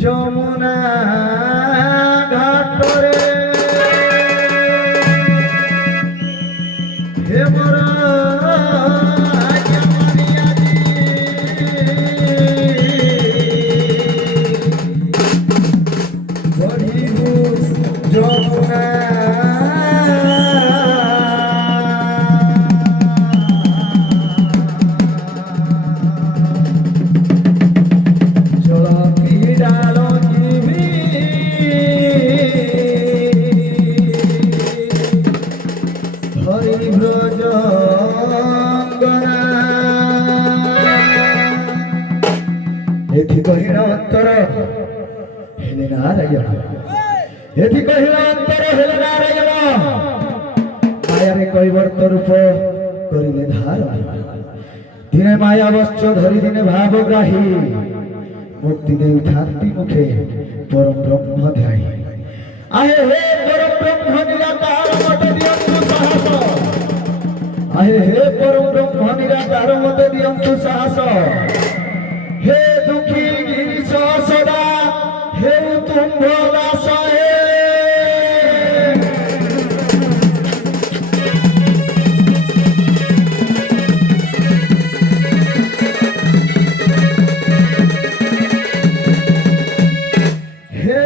যমুনা ঘাটরে হে মোর বড়িবু যমুনা এথি কহিল অন্তর হেলে নারায়ণ এথি কহিল অন্তর হেলে নারায়ণ মায়ারে কৈবর্ত রূপ করিলে ধারণ দিনে মায়া বস্ত্র ধরি দিনে ভাবগ্রাহী মূর্তি দেই ঠান্তি মুখে পরম ব্রহ্ম ধ্যায় আহে হে পরম ব্রহ্ম নিরাকার মতে দিয়ন্তু সাহস আহে হে পরম ব্রহ্ম নিরাকার মতে দিয়ন্তু সাহস हे दुखी गिरीश सदा हे तुंभ दास हे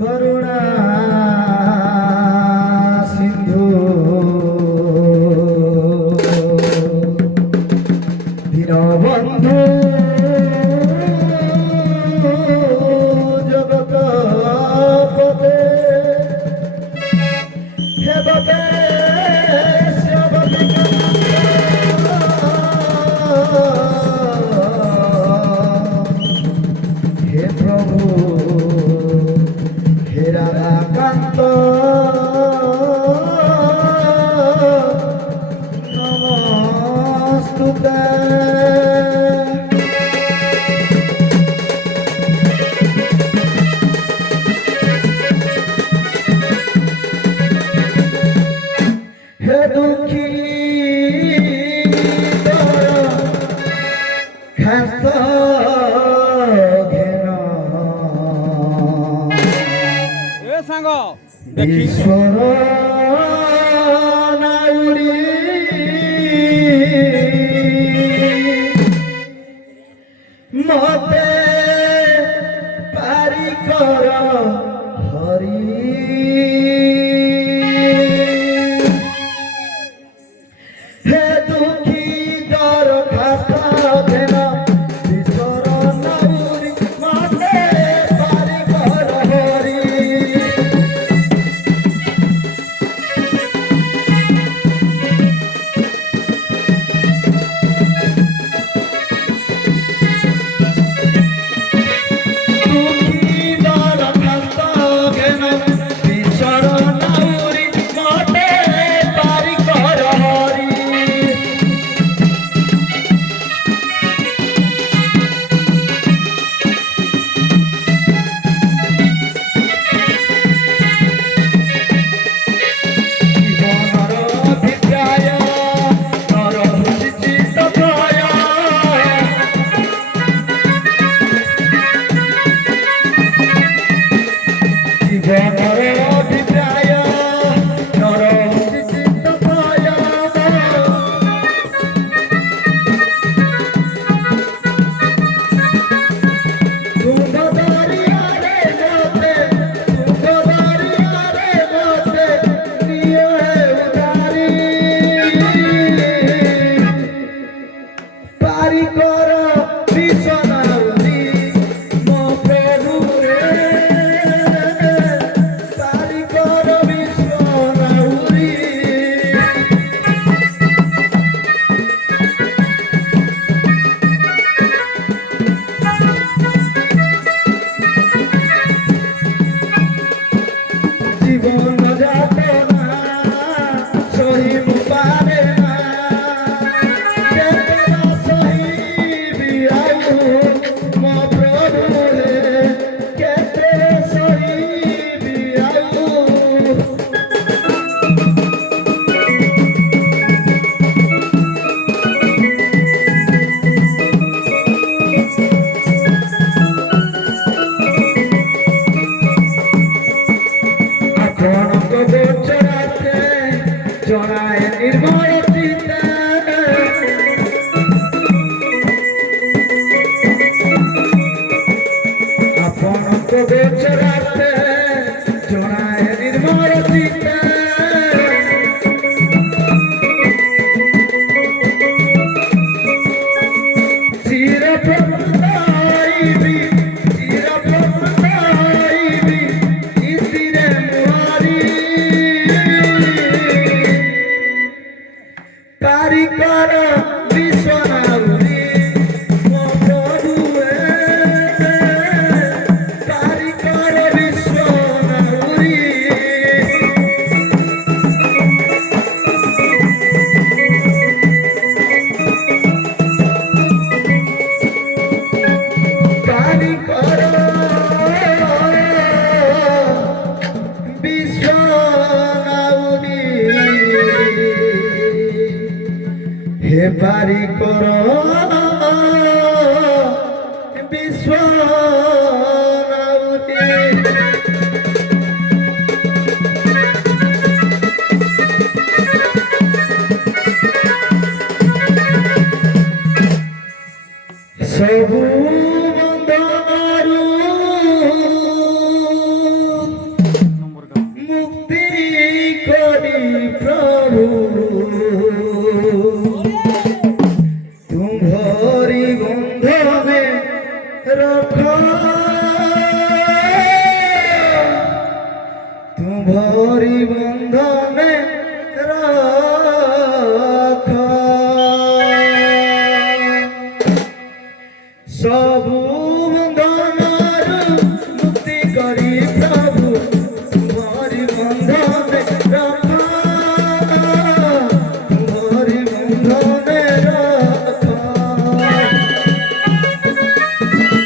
करुणा सिंधु दीनबंधु जगत पते हे बते हे प्रभु हे राधाकांत नमस्तुते हे दुखी ख्यास्त ईश्वर नाउरी मते पारी कर हरि हे दुखी दर खाता धेन ईश्वर नाउरी मते पारी कर हरि জীবন যাত না সহিব পারে না কেতে সহিবি আয়ু মো প্রভু হে কেতে সহিবি আয়ু ଆପଣଙ୍କ ଗୋଚରାତେ ଜଣାଏ ନିର୍ମଳ ଚିତା ଆପଣଙ୍କ ଗୋଚରାତେ ଜଣାଏ ନିର୍ମଳ ଚିତା ଚିର ପ୍ରଭୁତାଇବି ଚିର ପ୍ରଭୁତାଇବି ଇତିରେ ମୁହାରି ପାରି କର ବିଶ୍ୱନାଉରି ମୋ ପ୍ରଭୁ ପାରି କର ବିଶ୍ୱନାଉରି পারি কর বিশ্বনাউরি হে পারি কর বিশ্বনাউরি ସବୁ ବନ୍ଧନରୁ ମୁକ୍ତି କରି ପ୍ରଭୁ ତୁମ୍ଭରି ବନ୍ଧନେ ରଖ ତୁମ୍ଭରି ବନ୍ଧନେ ରଖ